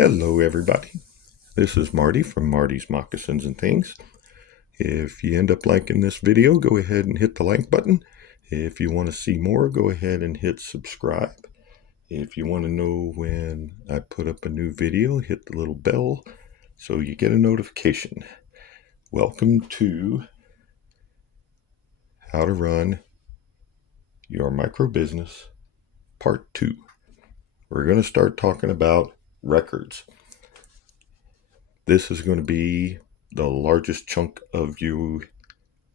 Hello everybody, this is Marty from Marty's Moccasins and Things. If you end up liking this video, go ahead and hit the like button. If you want to see more, go ahead and hit subscribe. If you want to know when I put up a new video, hit the little bell so you get a notification. Welcome to How to Run Your Micro Business Part 2. We're going to start talking about records. This is going to be the largest chunk of you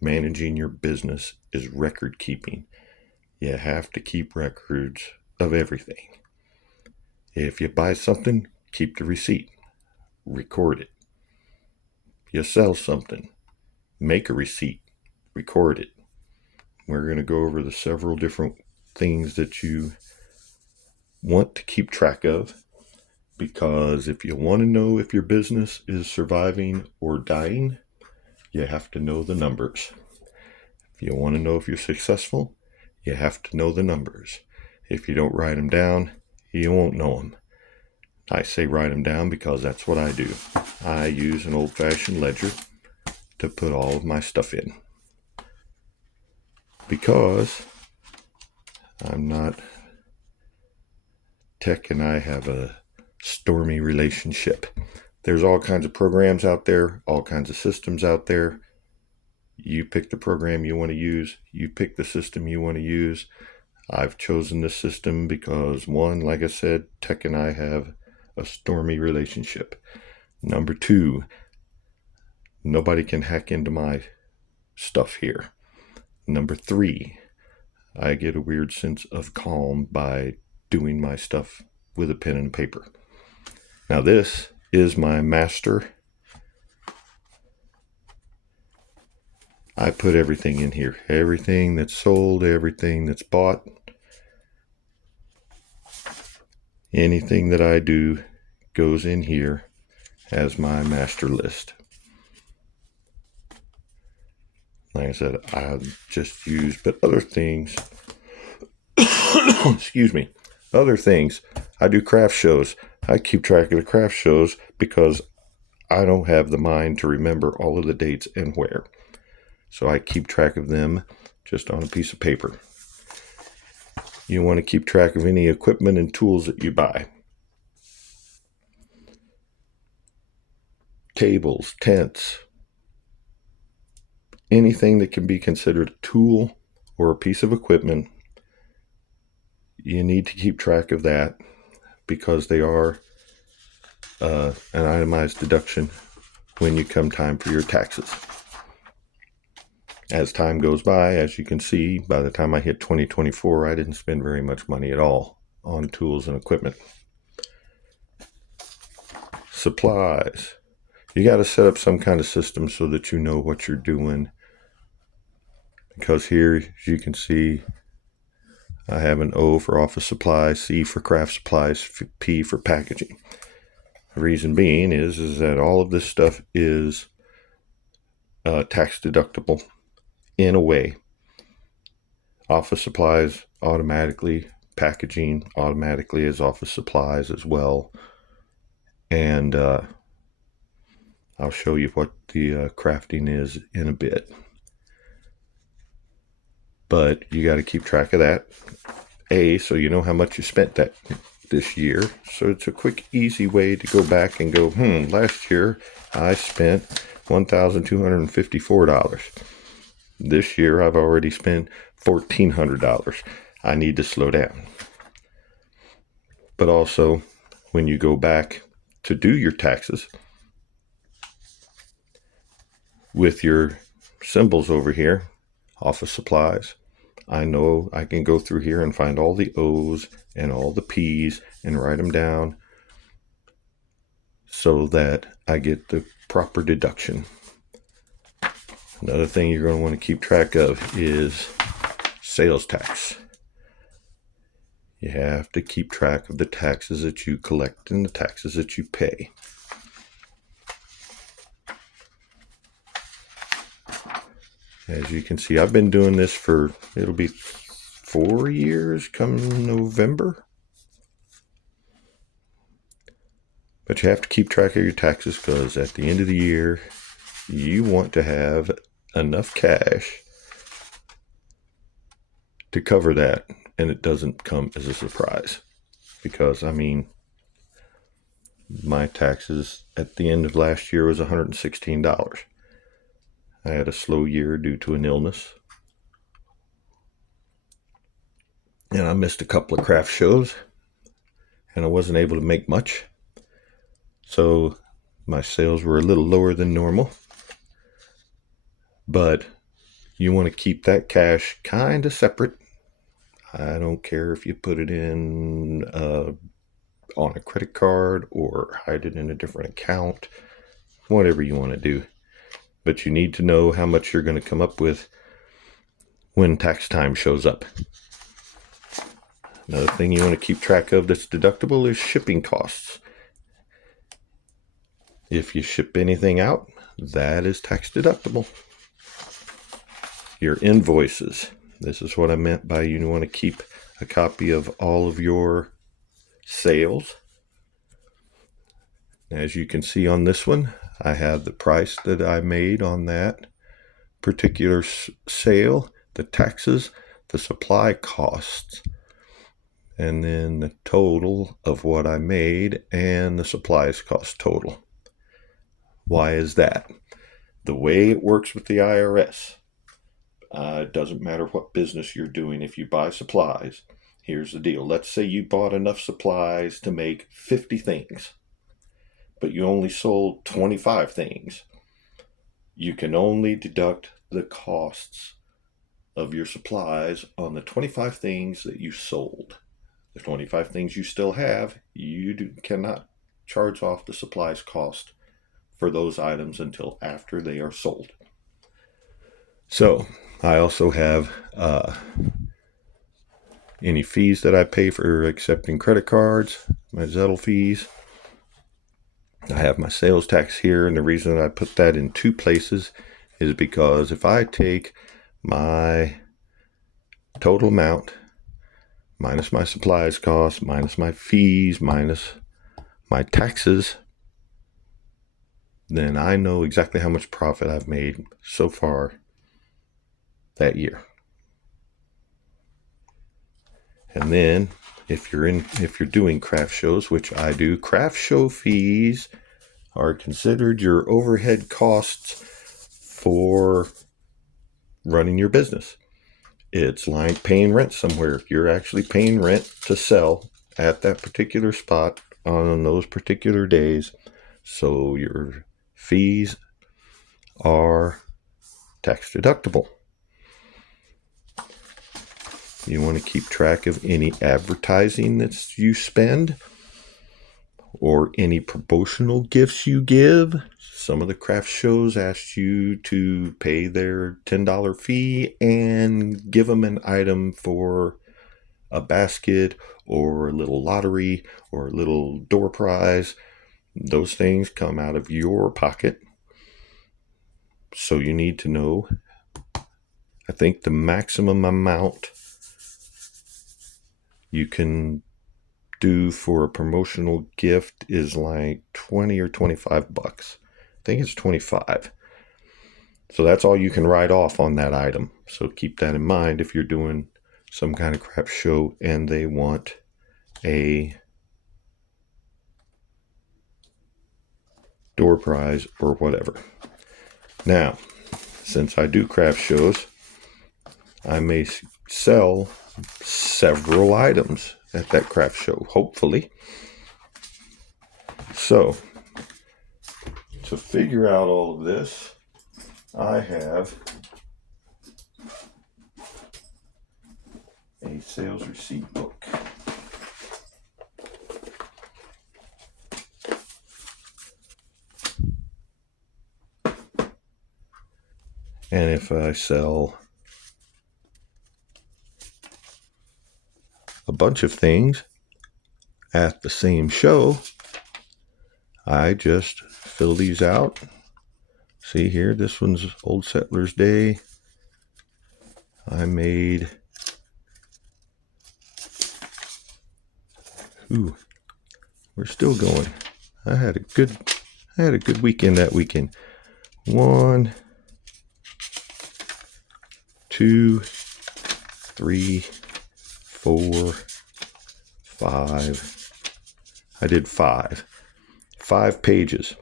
managing your business is record keeping. You have to keep records of everything. If you buy something, keep the receipt. Record it. You sell something, make a receipt. Record it. We're going to go over the several different things that you want to keep track of, because if you want to know if your business is surviving or dying, you have to know the numbers. If you want to know if you're successful, you have to know the numbers. If you don't write them down, you won't know them. I say write them down because that's what I do. I use an old-fashioned ledger to put all of my stuff in. Because I'm not tech and I have a stormy relationship. There's all kinds of programs out there, all kinds of systems out there. You pick the program you want to use. You pick the system you want to use. I've chosen this system because, one, like I said, tech and I have a stormy relationship. Number two, nobody can hack into my stuff here. Number three, I get a weird sense of calm by doing my stuff with a pen and paper. Now this is my master. I put everything in here. Everything that's sold, everything that's bought. Anything that I do goes in here as my master list. Like I said, I just use, but other things, excuse me, other things. I do craft shows. I keep track of the craft shows because I don't have the mind to remember all of the dates and where. So I keep track of them just on a piece of paper. You want to keep track of any equipment and tools that you buy. Tables, tents, anything that can be considered a tool or a piece of equipment, you need to keep track of that because they are an itemized deduction when you come time for your taxes. As time goes by, as you can see, by the time I hit 2024, I didn't spend very much money at all on tools and equipment. Supplies. You got to set up some kind of system so that you know what you're doing. Because here, as you can see, I have an O for office supplies, C for craft supplies, P for packaging. The reason being is that all of this stuff is tax deductible in a way. Office supplies automatically, packaging automatically is office supplies as well. And I'll show you what the crafting is in a bit. But you got to keep track of that. So you know how much you spent this year. So it's a quick, easy way to go back and go, last year I spent $1,254. This year I've already spent $1,400. I need to slow down. But also, when you go back to do your taxes, with your symbols over here, office supplies, I know I can go through here and find all the O's and all the P's and write them down so that I get the proper deduction. Another thing you're going to want to keep track of is sales tax. You have to keep track of the taxes that you collect and the taxes that you pay. As you can see, I've been doing this for, it'll be 4 years come November. But you have to keep track of your taxes because at the end of the year, you want to have enough cash to cover that, and it doesn't come as a surprise. Because, I mean, my taxes at the end of last year was $116. I had a slow year due to an illness, and I missed a couple of craft shows, and I wasn't able to make much. So my sales were a little lower than normal. But you want to keep that cash kind of separate. I don't care if you put it in on a credit card or hide it in a different account, whatever you want to do. But you need to know how much you're going to come up with when tax time shows up. Another thing you want to keep track of that's deductible is shipping costs. If you ship anything out, that is tax deductible. Your invoices. This is what I meant by you want to keep a copy of all of your sales. As you can see on this one, I have the price that I made on that particular sale, the taxes, the supply costs, and then the total of what I made and the supplies cost total. Why is that? The way it works with the IRS, it doesn't matter what business you're doing. If you buy supplies, here's the deal. Let's say you bought enough supplies to make 50 things, but you only sold 25 things. You can only deduct the costs of your supplies on the 25 things that you sold. The 25 things you still have, you cannot charge off the supplies cost for those items until after they are sold. So I also have any fees that I pay for accepting credit cards, my Zettel fees. I have my sales tax here, and the reason I put that in two places is because if I take my total amount minus my supplies cost, minus my fees, minus my taxes, then I know exactly how much profit I've made so far that year. And then if you're doing craft shows, which I do, craft show fees are considered your overhead costs for running your business. It's like paying rent somewhere. You're actually paying rent to sell at that particular spot on those particular days. So your fees are tax deductible. You want to keep track of any advertising that you spend or any promotional gifts you give. Some of the craft shows ask you to pay their $10 fee and give them an item for a basket or a little lottery or a little door prize. Those things come out of your pocket. So you need to know, I think the maximum amount you can do for a promotional gift is like 20 or 25 bucks. I think it's 25. So that's all you can write off on that item. So keep that in mind if you're doing some kind of craft show and they want a door prize or whatever. Now, since I do craft shows, I may sell several items at that craft show, hopefully. So, to figure out all of this, I have a sales receipt book. And if I sell a bunch of things at the same show, I just fill these out. See here, this one's Old Settlers Day. I made, we're still going. I had a good weekend that weekend. 1, 2, 3, 4, 5. I did 5 pages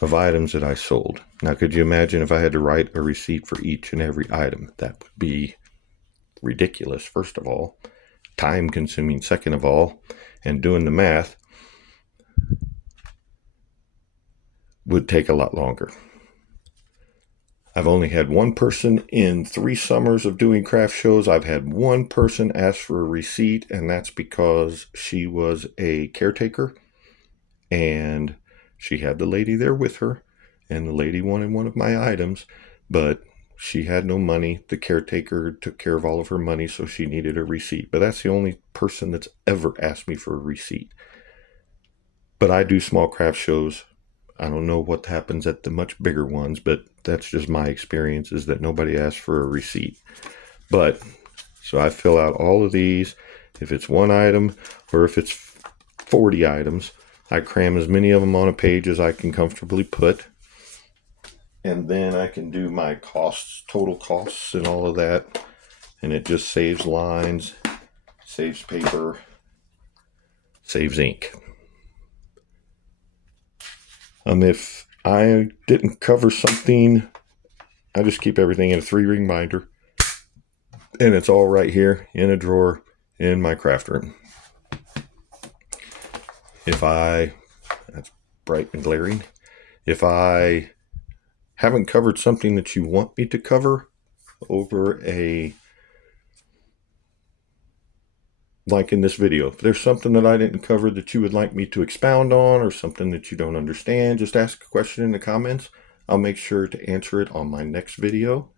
of items that I sold. Now, could you imagine if I had to write a receipt for each and every item? That would be ridiculous, first of all, time consuming, second of all, and doing the math would take a lot longer. I've only had one person in 3 summers of doing craft shows. I've had one person ask for a receipt, and that's because she was a caretaker and she had the lady there with her, and the lady wanted one of my items, but she had no money. The caretaker took care of all of her money, so she needed a receipt. But that's the only person that's ever asked me for a receipt. But I do small craft shows. I don't know what happens at the much bigger ones, but that's just my experience, is that nobody asks for a receipt. But, so I fill out all of these. If it's one item or if it's 40 items, I cram as many of them on a page as I can comfortably put. And then I can do my costs, total costs and all of that. And it just saves lines, saves paper, saves ink. If I didn't cover something, I just keep everything in a 3-ring binder. And it's all right here in a drawer in my craft room. That's bright and glaring. If I haven't covered something that you want me to cover over like in this video, if there's something that I didn't cover that you would like me to expound on, or something that you don't understand, just ask a question in the comments. I'll make sure to answer it on my next video.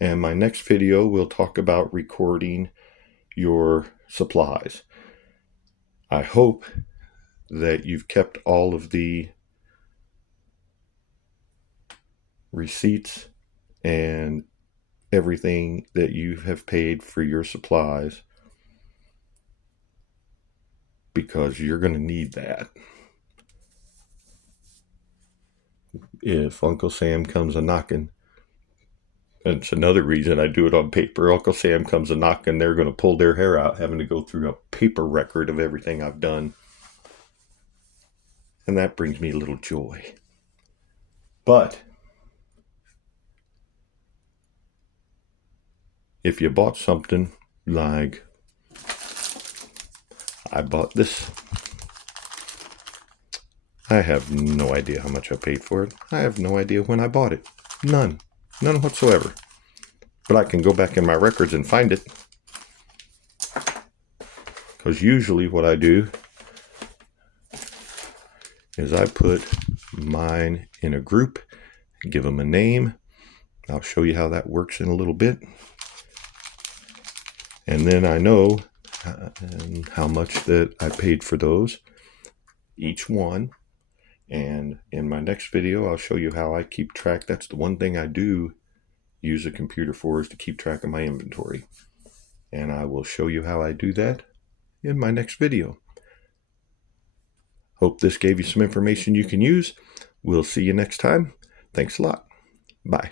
And my next video will talk about recording your supplies. I hope that you've kept all of the receipts and everything that you have paid for your supplies, because you're going to need that. If Uncle Sam comes a knocking, and it's another reason I do it on paper. Uncle Sam comes a knocking, they're going to pull their hair out having to go through a paper record of everything I've done. And that brings me a little joy. But if you bought something like I bought this, I have no idea how much I paid for it. I have no idea when I bought it. None whatsoever. But I can go back in my records and find it. Because usually what I do is I put mine in a group, give them a name. I'll show you how that works in a little bit. And then I know how much that I paid for those, each one. And in my next video, I'll show you how I keep track. That's the one thing I do use a computer for, is to keep track of my inventory. And I will show you how I do that in my next video. Hope this gave you some information you can use. We'll see you next time. Thanks a lot. Bye.